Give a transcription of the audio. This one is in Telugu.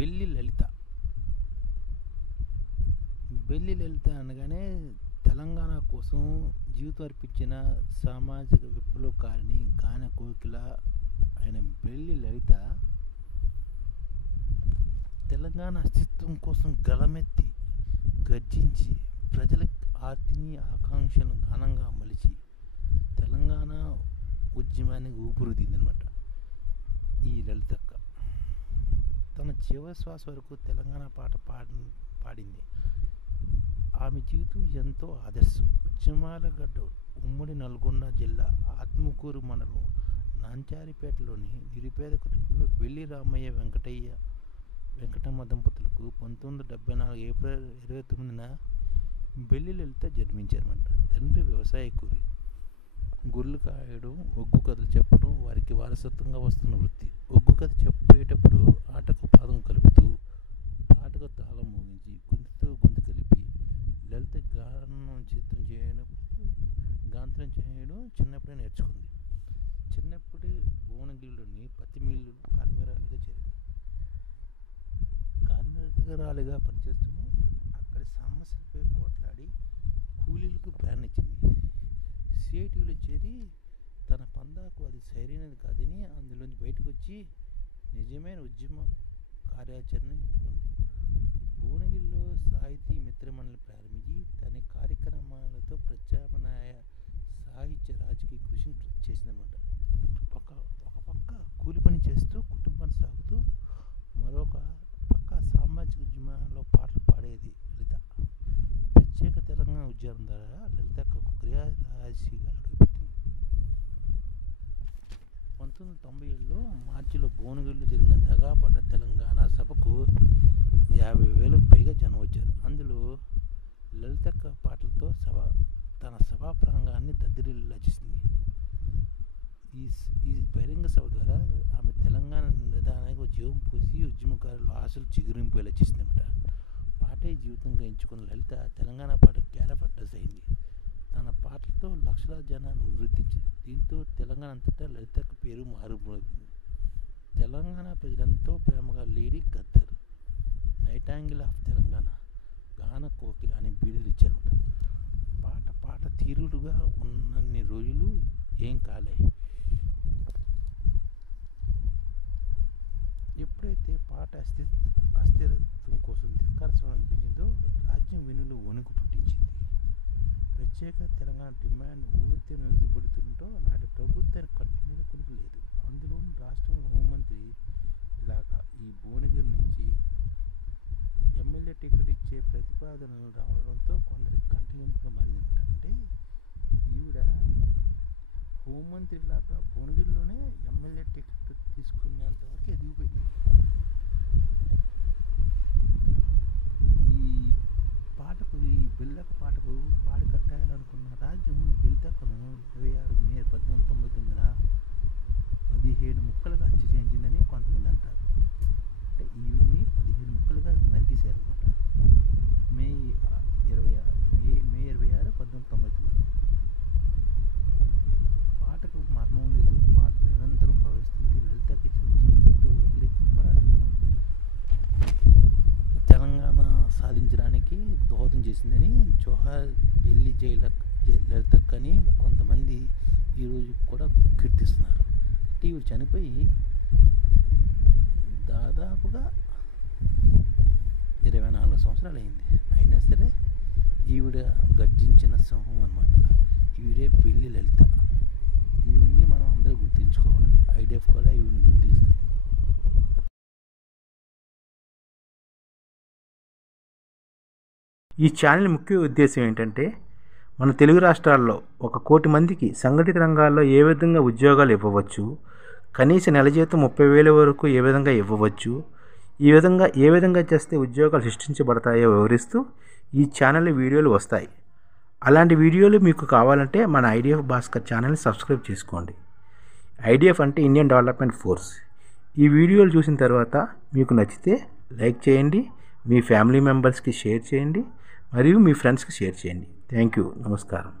బెల్లి లలిత. బెల్లి లలిత అనగానే తెలంగాణ కోసం జీవితం అర్పించిన సామాజిక విప్లవకారిణి, గాన కోకిల అయిన బెల్లి లలిత తెలంగాణ అస్తిత్వం కోసం గళమెత్తి గర్జించి ప్రజల ఆర్తిని ఆకాంక్షలను ఘనంగా మలిచి తెలంగాణ ఉద్యమానికి ఊపిరిదిందనమాట ఈ లలితక్క. తన చివరి శ్వాస వరకు తెలంగాణ పాట పాడింది. ఆమె జీవితం ఎంతో ఆదర్శం. ఉద్యమాల గడ్డ ఉమ్మడి నల్గొండ జిల్లా ఆత్మకూరు మండలం నాంచారిపేటలోని నిరుపేద కుటుంబంలో బెల్లి రామయ్య వెంకటమ్మ దంపతులకు 1974 ఏప్రిల్ 29న బెల్లి లలిత జన్మించారన్నమాట. తండ్రి వ్యవసాయ కూలి, గొర్రెలు కాయడం, ఒగ్గు కథలు చెప్పడం వారికి వారసత్వంగా వస్తున్న వృత్తి. ఒగ్గు కథ చెప్పేటప్పుడు ఆటకు పాదం కలుపుతూ పాటకు తాళం మోగించి గొంతుతో గొంతు కలిపి లలిత గాంత్రం చేయడం చిన్నప్పుడే నేర్చుకుంది. చిన్నప్పుడే భువనగిరిలోని పత్తి మిల్లు కార్మికురాలిగా పనిచేస్తూనే అక్కడి సమస్యలపై కొట్లాడి కూలీలకు ప్రయాణించింది. సిఐటిలో చేరి తన పందాకు అది సరైనది కాదని అందులోంచి బయటకు వచ్చి నిజమైన ఉద్యమ కార్యాచరణ ఎన్నుకుంది. భువనగిరిలో సాహితీ మిత్రమండలి ప్రారంభించి తన కార్యక్రమాలతో ప్రత్యామ్నాయ సాహిత్య రాజకీయ కృషిని చేసిందనమాట. ఒక పక్క కూలి పని చేస్తూ కుటుంబాన్ని సాగుతూ మరొక పక్క సామాజిక ఉద్యమాల్లో పాటలు పాడేది లలిత. ప్రత్యేక తెలంగాణ ఉద్యమం ద్వారా లలితకు క్రియారాశిగా అడుగుపెట్టింది. 1997లో మార్చిలో భువనగిరిలో జరిగిన దగాపడ్డ తెలంగాణ సభకు 50,000కు పైగా జనం వచ్చారు. అందులో లలితక్క పాటలతో తన సభా ప్రాంగణాన్ని దద్దరిల్లేలా చేసింది. ఈ బహిరంగ సభ ద్వారా ఆమె తెలంగాణ నిదానానికి జీవం పోసి ఉద్యమకారుల ఆశలు చిగురింపేలా చేసిందన్నమాట. పాటే జీవితంగా ఎంచుకున్న లలిత తెలంగాణ పాట క్యారఫట్టస్ అయింది. తన పాటలతో లక్షలాది జనాన్ని ఉర్రెత్తించింది. దీంతో తెలంగాణ అంతటా లలితక్క పేరు మారుమోగింది. తెలంగాణ ప్రజలంతో ప్రేమగా లేడీ గద్దర్, నైటాంగిల్ ఆఫ్ తెలంగాణ, గాన కోకిల అని బిరుదులు ఇచ్చారన్నమాట. పాట తీరుడుగా ఉన్నన్ని రోజులు ఏం కాలే. ఎప్పుడైతే పాట అస్థిరత్వం కోసం ధిక్కారస్వరం వినిపించిందో రాజ్యం వెనులో వణుకు పుట్టించింది. ప్రత్యేక తెలంగాణ డిమాండ్ ఊర్తిని ఎదురుపడుతుంటో నాటి ప్రభుత్వానికి కంటి మీద కొనుకు లేదు. అందులోనూ రాష్ట్రంలో హోంమంత్రి ఇలాగా ఈ భువనగిరి నుంచి ఎమ్మెల్యే టికెట్ ఇచ్చే ప్రతిపాదనలు రావడంతో కొందరికి కంటగింపుగా మారిందట. అంటే ఈవిడ హోంమంత్రి లాగా భువనగిరిలోనే ఎమ్మెల్యే టికెట్ తీసుకునేంత వరకు ఎదిగిపోయింది. ఈ పాటకు ఈ బెల్లక్క పాటకు పాడి కట్టాలనుకున్న రాజ్యం బెల్లక్కను 26 మే 1999న 17 ముక్కలుగా హత్య చేయించిందని కొంతమంది అంటారు. అంటే ఈవిడ్ని 15 ముక్కలుగా నరికేశారనమాట. మే 26, 1999. పాటకు మరణం లేదు. పాట నిరంతరం ప్రవహిస్తుంది. లలితకి పోరాటం తెలంగాణ సాధించడానికి దోహదం చేసిందని జోహార్ బెల్లి లలితక్క అని కొంతమంది ఈరోజు కూడా కీర్తిస్తున్నారు. అంటే ఈవిడ చనిపోయి దాదాపుగా 24 సంవత్సరాలు అయింది. అయినా సరే ఈవిడ గర్జించిన సింహం అన్నమాట. ఈవిడే బెల్లి లలిత. ఈవిడ్ని మనం అందరూ గుర్తించుకోవాలి. ఐడిఎఫ్ కూడా ఈవిడ్ని గుర్తిస్తుంది. ఈ ఛానల్ ముఖ్య ఉద్దేశం ఏంటంటే మన తెలుగు రాష్ట్రాల్లో 1 కోటి మందికి సంఘటిత రంగాల్లో ఏ విధంగా ఉద్యోగాలు ఇవ్వవచ్చు, కనీస నెల జీతం 30,000 వరకు ఏ విధంగా ఇవ్వవచ్చు, ఏ విధంగా చేస్తే ఉద్యోగాలు సృష్టించబడతాయో వివరిస్తూ ఈ ఛానల్ వీడియోలు వస్తాయి. అలాంటి వీడియోలు మీకు కావాలంటే మన ఐడిఎఫ్ భాస్కర్ ఛానల్ని సబ్స్క్రైబ్ చేసుకోండి. ఐడిఎఫ్ అంటే ఇండియన్ డెవలప్మెంట్ ఫోర్స్. ఈ వీడియోలు చూసిన తర్వాత మీకు నచ్చితే లైక్ చేయండి, మీ ఫ్యామిలీ మెంబర్స్కి షేర్ చేయండి, మరియు మీ ఫ్రెండ్స్కి షేర్ చేయండి. Thank you. నమస్కారం.